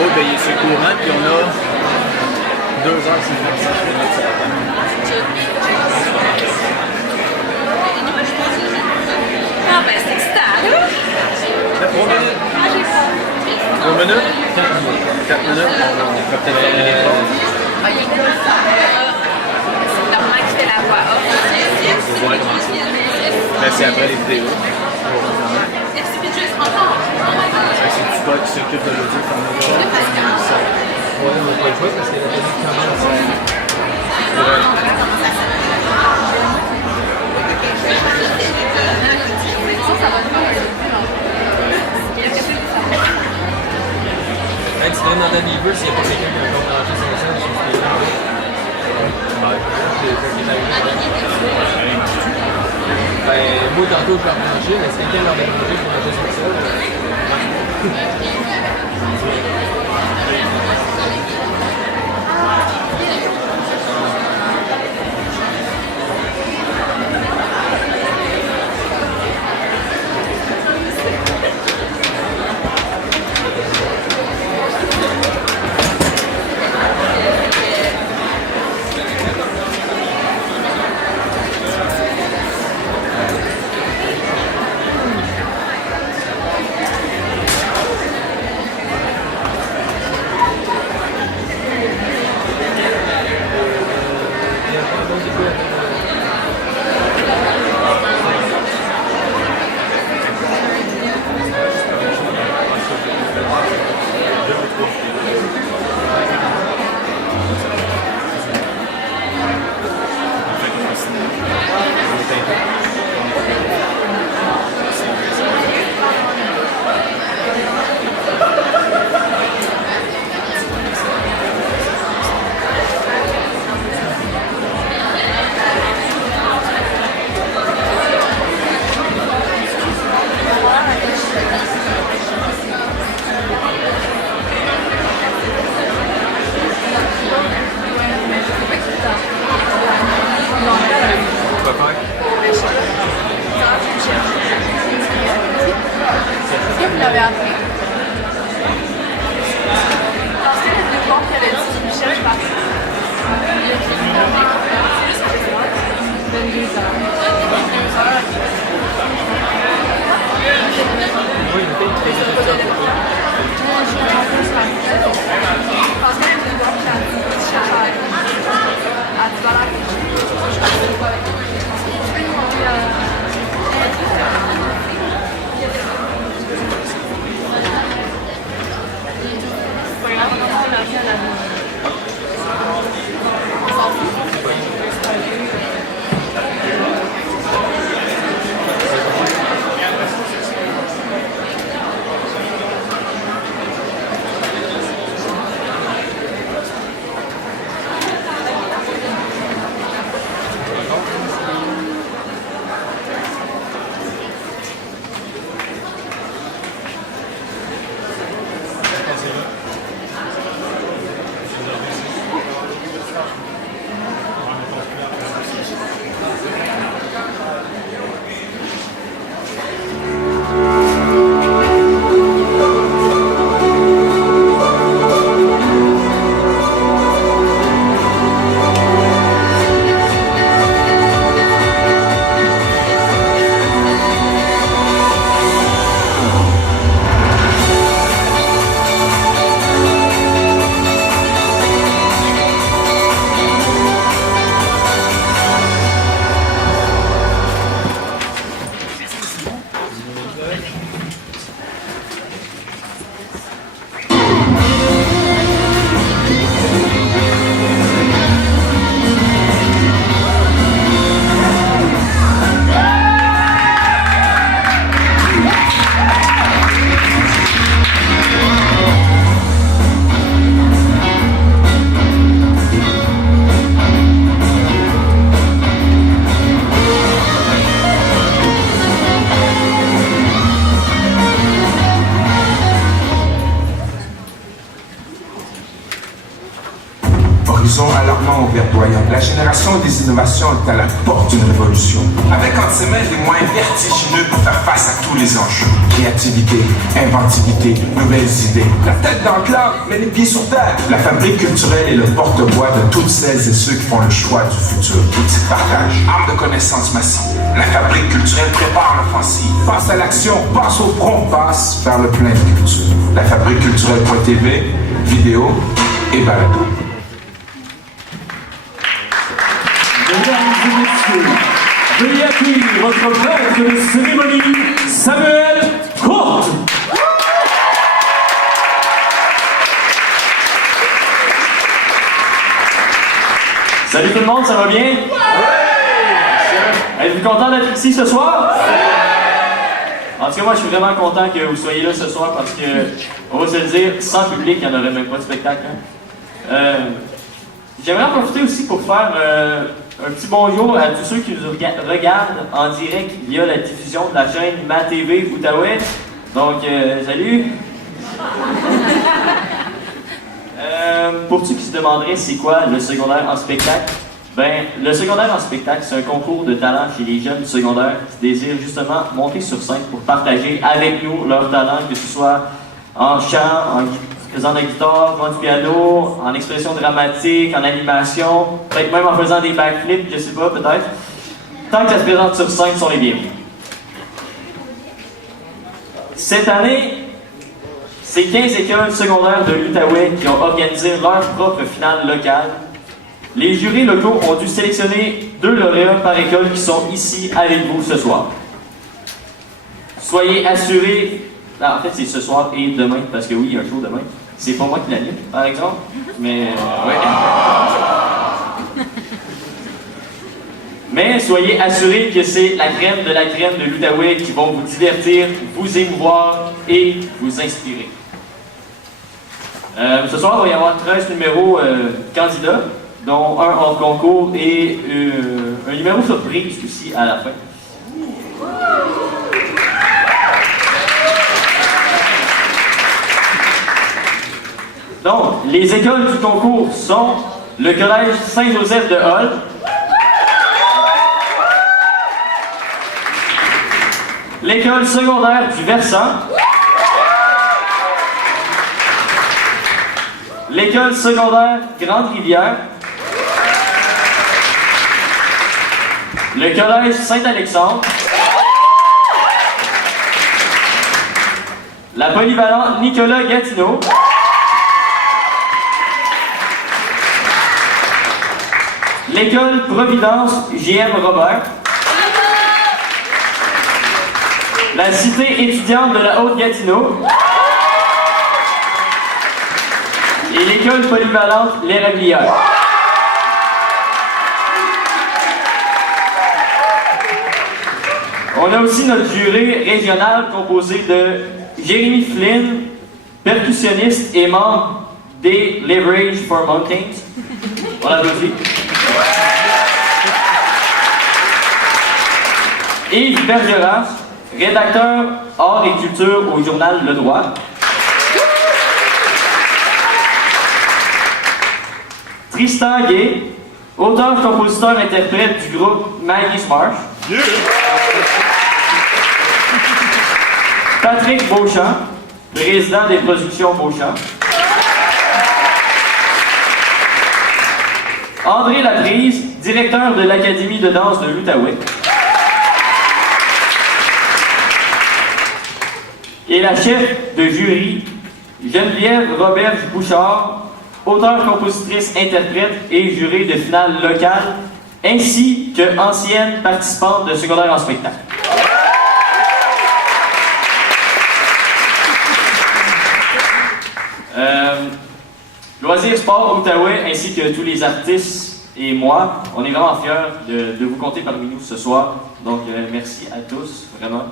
Oh, ben il est sur le courant, puis on a 2h55 minutes sur la Ah ben c'est excitant, là! 3 minutes. 3 minutes? 4 minutes. On va peut-être faire une pause. C'est normal qu'il fait la voix off. Je vais voir comment ça. Ben, c'est après les vidéos. C'est du spot qui s'occupe de l'audio comme ça. Ouais, on n'a pas le choix parce qu'elle a pas dit comment Hey, tu donnes dans ta Beaver s'il n'y a pas quelqu'un qui a encore branché son sel sur ce qui ben, moi tantôt je l'ai rebranché, mais si quelqu'un l'a débranché pour brancher son sel. Horizon alarmant ou verdoyant, la génération des innovations est à la porte d'une révolution. Avec entre ses mains des moyens vertigineux pour faire face à tous les enjeux. Créativité, inventivité, nouvelles idées. La tête dans le cloud, mais les pieds sur terre. La fabrique culturelle est le porte-voix de toutes celles et ceux qui font le choix du futur. Outil de partage, arme de connaissances massives. La fabrique culturelle prépare l'offensive. Passe à l'action, passe au front, passe vers le plein de culture. La fabrique culturelle.tv, vidéo et balado. Mesdames et messieurs, veuillez accueillir votre maître de cérémonie, Samuel Courte. Salut tout le monde, ça va bien? Oui! Êtes-vous content d'être ici ce soir? En tout cas, moi, je suis vraiment content que vous soyez là ce soir parce que, on va se le dire, sans public, il n'y en aurait même pas de spectacle. Hein? J'aimerais en profiter aussi pour faire un petit bonjour à tous ceux qui nous regardent en direct via la diffusion de la chaîne MaTV Outaouais. Donc, salut! Pour ceux qui se demanderaient c'est quoi le secondaire en spectacle, ben, le secondaire en spectacle, c'est un concours de talent chez les jeunes du secondaire qui désirent justement monter sur scène pour partager avec nous leur talent, que ce soit en chant, en faisant de la guitare, jouant du piano, en expression dramatique, en animation, peut-être même en faisant des backflips, je sais pas, peut-être. Tant que ça se présente sur scène, ils sont les bienvenus. Cette année, c'est 15 écoles secondaires de l'Outaouais qui ont organisé leur propre finale locale. Les jurys locaux ont dû sélectionner 2 lauréats par école qui sont ici avec vous ce soir. Soyez assurés, en fait c'est ce soir et demain, parce que oui, il y a un show demain. C'est pas moi qui l'anime, par exemple, mais ouais. Mais soyez assurés que c'est la crème de l'Outaouais qui vont vous divertir, vous émouvoir et vous inspirer. Ce soir, il va y avoir 13 numéros candidats, dont un hors concours et un numéro surprise aussi à la fin. Donc, les écoles du concours sont le collège Saint-Joseph de Hall, l'école secondaire du Versant, l'école secondaire Grande-Rivière, le collège Saint-Alexandre, la polyvalente Nicolas Gatineau, l'école Providence J.M. Robert, la cité étudiante de la Haute-Gatineau et l'école polyvalente L'Érablière. On a aussi notre jury régional composé de Jérémy Flynn, percussionniste et membre des Leverage for Mountains. On l'applaudit. Yves Bergeras, rédacteur art et culture au journal Le Droit. Tristan Gay, auteur, compositeur, interprète du groupe Maggie's Marsh. Yeah. Patrick Beauchamp, président des productions Beauchamp. André Laprise, directeur de l'Académie de danse de l'Outaouais. Et la chef de jury, Geneviève Roberge-Bouchard, auteure, compositrice, interprète et jurée de finale locale, ainsi que ancienne participante de secondaire en spectacle. Loisirs Sport Outaouais, ainsi que tous les artistes et moi, on est vraiment fiers de vous compter parmi nous ce soir. Donc, merci à tous, vraiment.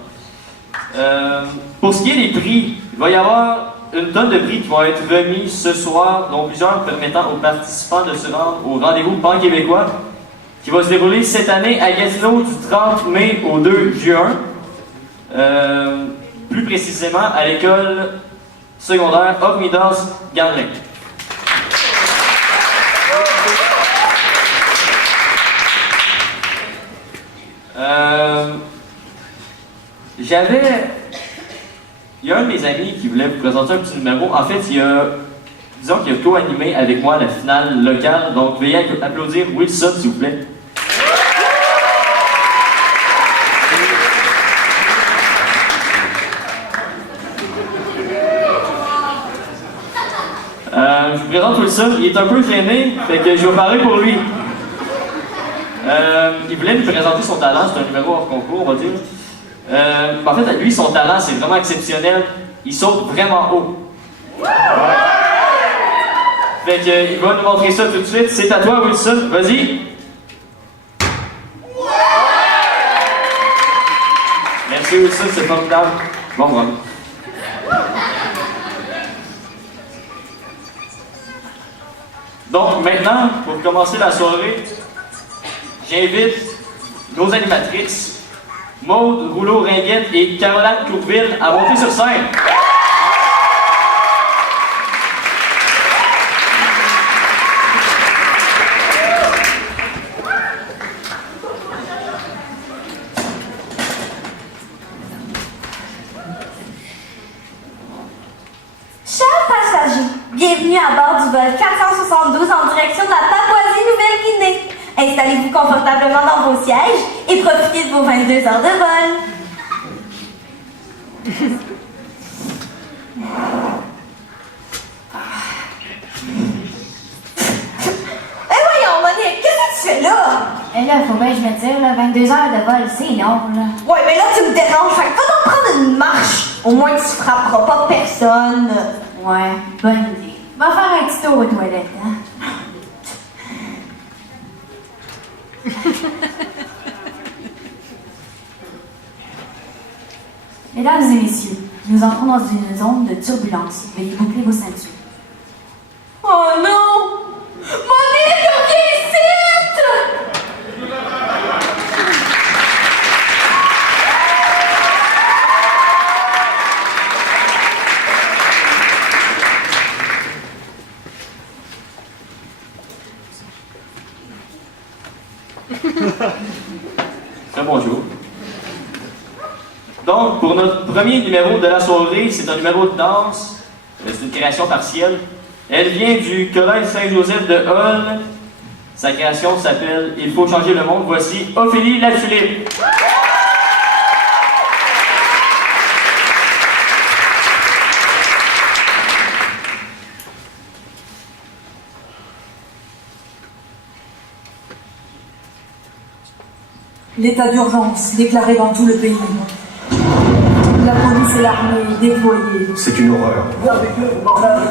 Pour ce qui est des prix, il va y avoir une tonne de prix qui vont être remis ce soir, dont plusieurs permettant aux participants de se rendre au rendez-vous pan-québécois qui va se dérouler cette année à Gatineau du 30 mai au 2 juin. Plus précisément à l'école secondaire Hormidas Gandrin. Il y a un de mes amis qui voulait vous présenter un petit numéro. En fait, disons qu'il a co-animé avec moi la finale locale. Donc, veuillez applaudir Wilson, s'il vous plaît. Je vous présente Wilson. Il est un peu gêné, fait que je vais parler pour lui. Il voulait nous présenter son talent. C'est un numéro hors concours, on va dire. En fait, lui, son talent, c'est vraiment exceptionnel. Il saute vraiment haut. Fait que, il va nous montrer ça tout de suite. C'est à toi, Wilson. Vas-y. Merci, Wilson. C'est formidable. Bon, bravo. Donc, maintenant, pour commencer la soirée, j'invite nos animatrices, Maude Rouleau-Ringuette et Caroline Courville, à monter sur scène. Chers passagers, bienvenue à bord du vol 472 en direction de la Papouasie-Nouvelle-Guinée. Installez-vous confortablement dans vos sièges et profitez de vos 22 heures de vol. Voyons, Monique, qu'est-ce que tu fais là? Et là, faut bien que je me tire, là, 22 heures de vol, c'est long, là. Ouais, mais là, tu me déranges. Fait que va donc prendre une marche. Au moins, tu frapperas pas personne. Ouais, bonne idée. Va faire un petit tour aux toilettes, hein. Mesdames et messieurs, nous entrons dans une zone de turbulence. Veuillez boucler vos ceintures. Oh non! Monique, viens ici! Très bonjour. Donc, pour notre premier numéro de la soirée, c'est un numéro de danse. C'est une création partielle. Elle vient du Collège Saint-Joseph de Hull. Sa création s'appelle « Il faut changer le monde ». Voici Ophélie Latulippe. L'état d'urgence déclaré dans tout le pays. La police et l'armée déployées. C'est une horreur.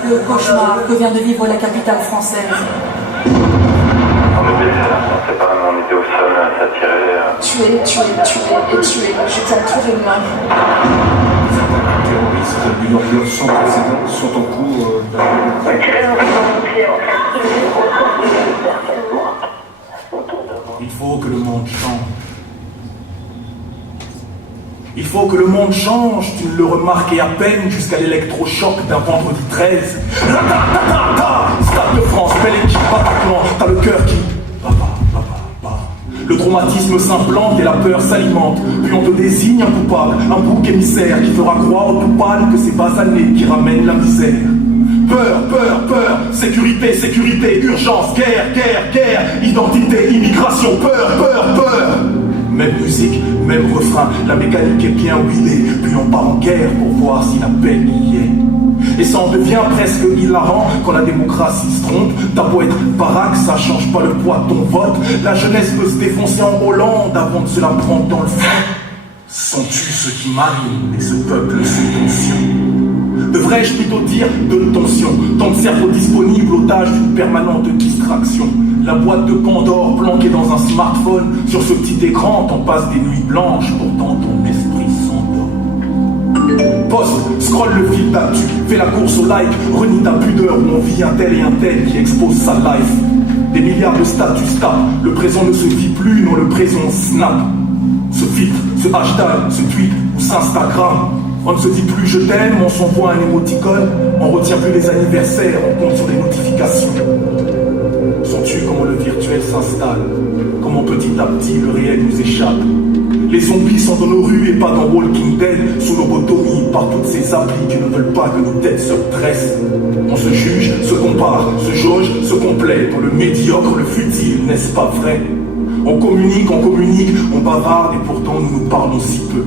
Le cauchemar que vient de vivre la capitale française. On est blessé à l'instant, séparément, on était au sol, ça tirait. Tuer, jetant tous les mains. Les attaques terroristes d'une ampleur sans précédent sont en cours. Il faut que le monde change. Il faut que le monde change, tu ne le remarquais à peine jusqu'à l'électrochoc d'un vendredi 13. Stade de France, belle équipe, Bataclan, t'as le cœur qui... Le traumatisme s'implante et la peur s'alimente. Puis on te désigne un coupable, un bouc émissaire qui fera croire aux coupables que c'est basané qui ramène la misère. Peur, peur, peur, sécurité, sécurité, urgence, guerre, guerre, guerre, identité, immigration, peur, peur, peur. Même musique, même refrain, la mécanique est bien huilée, puis on part en guerre pour voir si la paix y est. Et ça en devient presque hilarant quand la démocratie se trompe. T'as beau être baraque, ça change pas le poids de ton vote. La jeunesse peut se défoncer en Hollande avant de se la prendre dans le front. Sont-tu ceux qui marient et ce peuple sous tension? Devrais-je plutôt dire de tension? Tant de cerveau disponible, otage d'une permanente distraction. La boîte de Pandore planquée dans un smartphone. Sur ce petit écran, t'en passes des nuits blanches, pourtant ton esprit s'endort. Poste, scrolle le fil d'actu, fais la course au like, renie ta pudeur où on vit un tel qui expose sa life. Des milliards de statuts tapent, le présent ne se vit plus, non le présent snap. Ce filtre, ce hashtag, ce tweet ou s'Instagram. On ne se dit plus je t'aime, on s'envoie un émoticône, on retient plus les anniversaires, on compte sur les notifications. Sens-tu comment le virtuel s'installe, comment petit à petit le réel nous échappe? Les zombies sont dans nos rues et pas dans Walking Dead, sous lobotomie par toutes ces applis qui ne veulent pas que nos têtes se dressent. On se juge, se compare, se jauge, se complète, dans le médiocre, le futile, n'est-ce pas vrai? On communique, on bavarde et pourtant nous nous parlons si peu.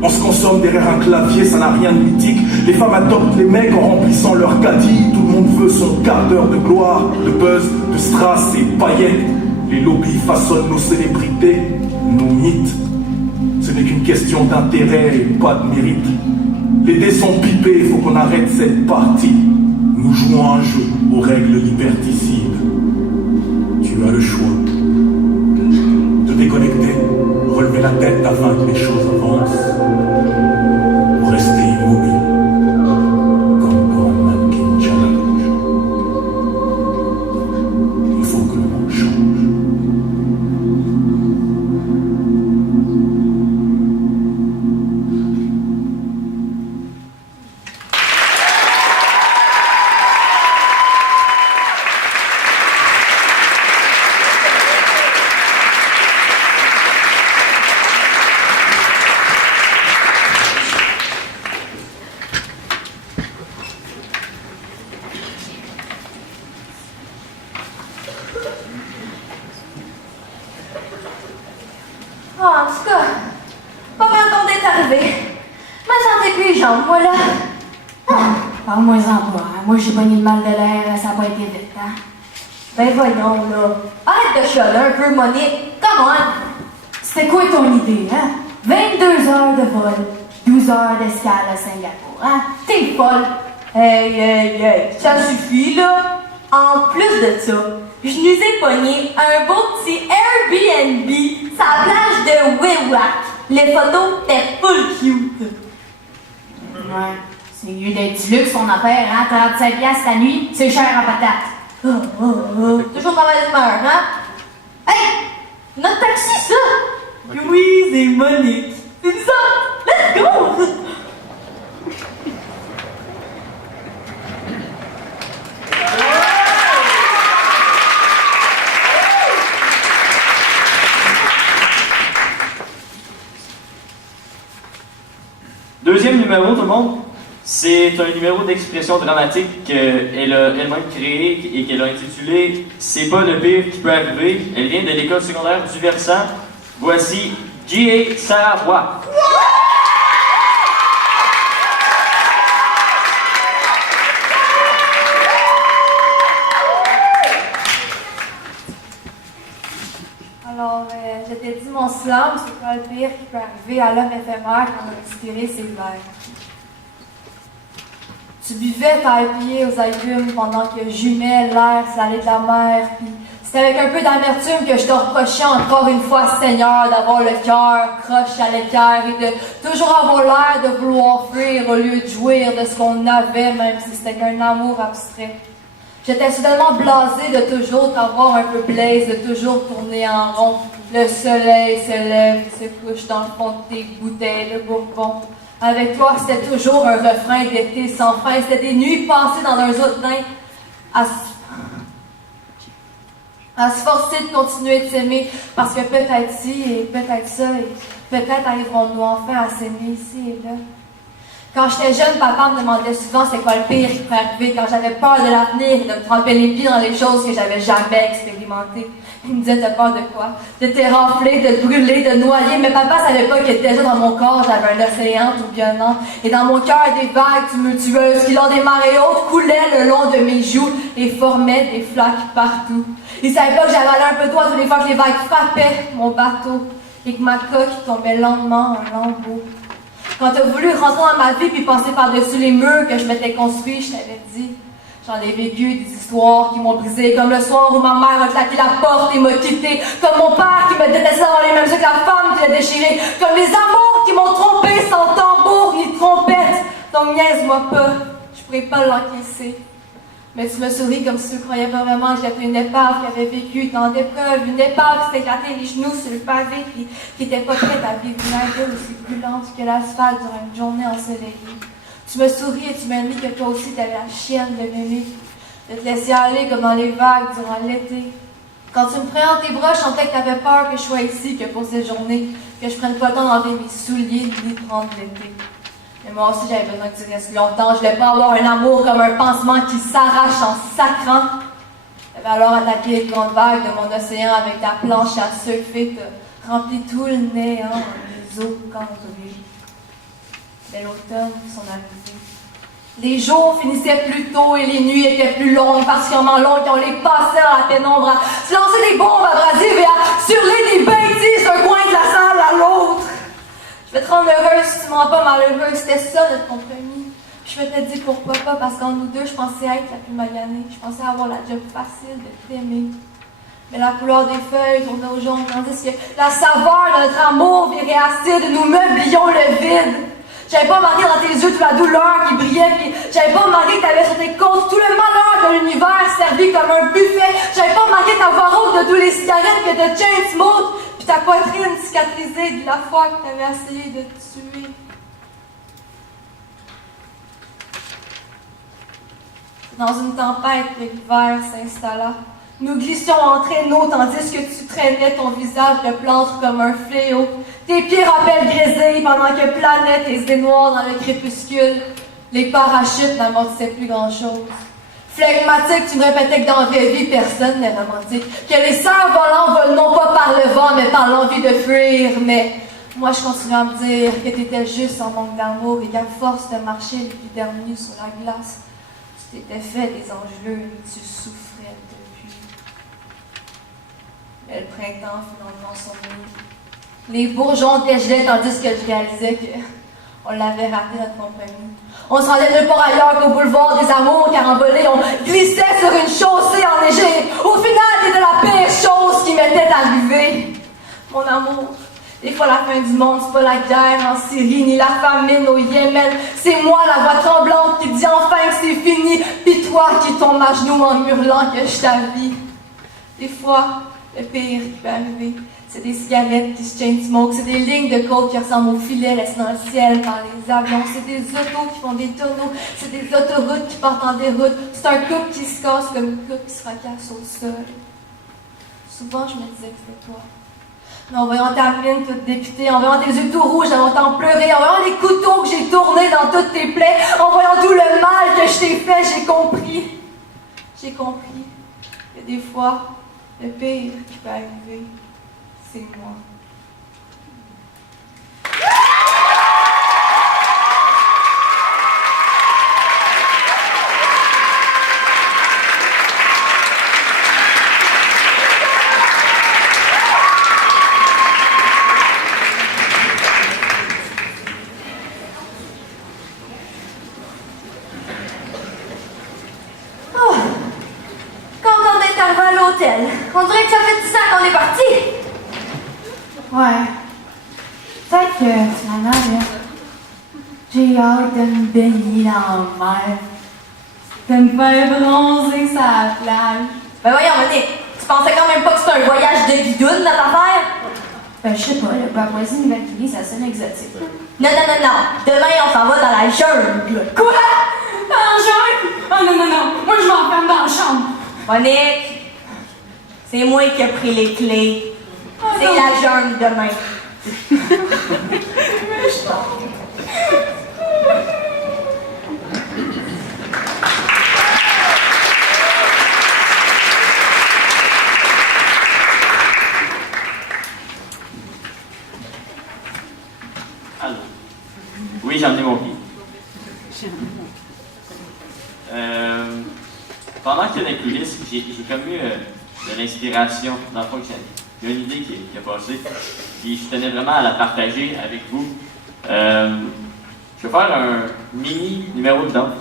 On se consomme derrière un clavier, ça n'a rien de mythique. Les femmes adoptent les mecs en remplissant leur caddie. Tout le monde veut son quart d'heure de gloire, de buzz, de strass et paillettes. Les lobbies façonnent nos célébrités, nos mythes. Ce n'est qu'une question d'intérêt et pas de mérite. Les dés sont pipés, il faut qu'on arrête cette partie. Nous jouons un jeu aux règles liberticides. Tu as le choix. Te déconnecter, relever la tête afin que les choses avancent. Ou rester immobile, comme pour un mannequin challenge. Il faut que le monde change. En tout cas, pas mal qu'on est arrivé. Ma santé plus les jambes, moi là. Parle-moi-en pas, hein. Moi j'ai pogné le mal de l'air, ça n'a pas été vite, hein. Ben voyons là. Arrête de chialer un peu, Monique. Come on. C'était quoi ton idée, hein? 22 heures de vol, 12 heures d'escale à Singapour, hein? T'es folle. Hey, ça suffit là. En plus de ça, je nous ai pogné un beau petit Airbnb sur la plage de Wewak. Les photos étaient full cute. Ouais, c'est mieux d'être du luxe son affaire, hein? 35$ la nuit, c'est cher en patate. Toujours mauvaise humeur, hein? Hey! Notre taxi, ça! Oui, c'est Monique. C'est ça! Let's go! Deuxième numéro, tout le monde, c'est un numéro d'expression dramatique qu'elle a elle-même créé et qu'elle a intitulé « C'est pas le pire qui peut arriver ». Elle vient de l'école secondaire du Versant. Voici J.A. Sarawa. Alors, je t'ai dit, mon slam, c'est pas le pire qui peut arriver à l'homme éphémère qui en a inspiré ses vers. Tu buvais ta IPA aux agrumes pendant que jumais l'air salé de la mer, puis c'était avec un peu d'amertume que je te reprochais encore une fois, Seigneur, d'avoir le cœur croche à l'équerre et de toujours avoir l'air de vouloir fuir au lieu de jouir de ce qu'on avait, même si c'était qu'un amour abstrait. J'étais soudainement blasée de toujours t'avoir un peu blaze, de toujours tourner en rond. Le soleil se lève, se couche dans le fond de tes bouteilles de bourbon. Avec toi, c'était toujours un refrain d'été sans fin. C'était des nuits passées dans un zotin à se forcer de continuer de s'aimer. Parce que peut-être ci et peut-être ça, et peut-être arriverons-nous enfin à s'aimer ici et là. Quand j'étais jeune, papa me demandait souvent c'est quoi le pire qui pourrait arriver quand j'avais peur de l'avenir et de me tremper les pieds dans les choses que j'avais jamais expérimentées. Il me disait t'as peur de quoi? De t'érafler, de te brûler, de noyer. Mais papa savait pas que déjà dans mon corps j'avais un océan tourbillonnant. Et dans mon cœur des vagues tumultueuses qui lors des marées hautes coulaient le long de mes joues et formaient des flaques partout. Il savait pas que j'avalais un peu d'eau toutes les fois que les vagues frappaient mon bateau et que ma coque tombait lentement en lambeaux. Quand t'as voulu rentrer dans ma vie puis passer par-dessus les murs que je m'étais construit, je t'avais dit. J'en ai vécu des histoires qui m'ont brisé, comme le soir où ma mère a claqué la porte et m'a quitté, comme mon père qui me détestait dans les mêmes yeux que la femme qui l'a déchiré, comme les amours qui m'ont trompé sans tambour ni trompette. Donc niaise-moi pas, je pourrais pas l'encaisser. Mais tu me souris comme si tu croyais pas vraiment que j'étais une épave qui avait vécu tant d'épreuves, une épave qui s'était éclatée les genoux sur le pavé puis qui était pas prête à vivre une agonie aussi brûlante que l'asphalte durant une journée ensoleillée. Tu me souris et tu m'as dit que toi aussi t'avais la chienne de m'aimer, de te laisser aller comme dans les vagues durant l'été. Quand tu me prenais dans tes bras, je sentais que t'avais peur que je sois ici, que pour cette journée, que je prenne pas le temps d'enlever mes souliers ni de prendre l'été. Mais moi aussi, j'avais besoin que tu restes longtemps. Je voulais pas avoir un amour comme un pansement qui s'arrache en sacrant. J'avais alors attaqué les grandes vagues de mon océan avec ta planche à surfer, t'as rempli tout le néant des eaux cambrées. Mais l'automne s'en arrivait. Les jours finissaient plus tôt et les nuits étaient plus longues, particulièrement longues, et on les passait dans la pénombre à se lancer des bombes abrasives et à surler des bêtises d'un coin de la salle à l'autre. Je vais te rendre heureuse si tu me rends pas malheureuse, c'était ça notre compromis. Je vais te dire pourquoi pas, parce qu'en nous deux, je pensais être la plus maganée. Je pensais avoir la job facile de t'aimer. Mais la couleur des feuilles tournait au jaune, tandis que la saveur de notre amour virait acide, nous meublions le vide. J'avais pas remarqué dans tes yeux toute la douleur qui brillait, puis j'avais pas remarqué que t'avais sur tes côtes tout le malheur de l'univers servi comme un buffet. J'avais pas remarqué ta voix rauque de tous les cigarettes que de Chainsmokers, puis ta poitrine cicatrisée de la fois que t'avais essayé de te tuer. Dans une tempête que l'hiver s'installa, nous glissions en traîneau tandis que tu traînais ton visage de plâtre comme un fléau. Tes pieds rappellent grésillent pendant que planaient tes idées noires dans le crépuscule. Les parachutes n'amortissaient plus grand-chose. Flegmatique, tu me répétais que dans la vraie vie, personne n'est romantique. Que les cerfs volants volent non pas par le vent, mais par l'envie de fuir. Mais moi, je continuais à me dire que t'étais juste en manque d'amour et qu'à force de marcher les pieds nus sur la glace, tu t'étais fait des engelures et tu souffrais depuis. Mais le printemps finalement sonné. Les bourgeons dégelaient tandis que je réalisais qu'on l'avait raté notre compromis. On se rendait nulle part ailleurs qu'au boulevard des amours carambolés. On glissait sur une chaussée enneigée. Au final, c'était la pire chose qui m'était arrivée. Mon amour, des fois la fin du monde, c'est pas la guerre en Syrie, ni la famine au Yémen. C'est moi, la voix tremblante, qui dit enfin que c'est fini. Puis toi qui tombes à genoux en hurlant que je t'avie. Des fois, le pire qui peut arriver, c'est des cigarettes qui se chain-smoke, c'est des lignes de coke qui ressemblent aux filets laissés dans le ciel par les avions, c'est des autos qui font des tonneaux, c'est des autoroutes qui partent en déroute, c'est un couple qui se casse comme une coupe qui se fracasse au sol. Souvent, je me disais que c'était toi. Mais en voyant ta mine toute dépitée, en voyant tes yeux tout rouges, en t'en pleurer, en voyant les couteaux que j'ai tournés dans toutes tes plaies, en voyant tout le mal que je t'ai fait, j'ai compris. J'ai compris que des fois, le pire qui peut arriver, c'est moi. Oh, content d'être arrivé à l'hôtel. On dirait que ça fait 10 ans qu'on est parti. Ouais. Peut-être que, finalement, là, j'ai hâte de me baigner dans la mer. De me faire bronzer sur la plage. Ben voyons, Monique, tu pensais quand même pas que c'était un voyage de guidoune, notre affaire? Ben, je sais pas, le Papouasie Nouvelle-Guinée, ça sonne exotique. Non. Demain, on s'en va dans la jungle. Quoi? Dans la jungle? Oh non. Moi, je m'enferme dans la chambre. Monique, c'est moi qui ai pris les clés. C'est la jungle demain. Alors, oui, j'ai emmené mon pied. Pendant que j'étais dans les coulisses, j'ai comme eu de l'inspiration. Dans le fond, il y a une idée qui a passé. Puis je tenais vraiment à la partager avec vous. Je vais faire un mini numéro de danse.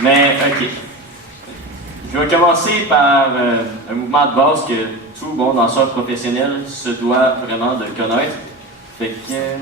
Mais, ok. Je vais commencer par un mouvement de base que tout bon danseur professionnel se doit vraiment de connaître. Fait que...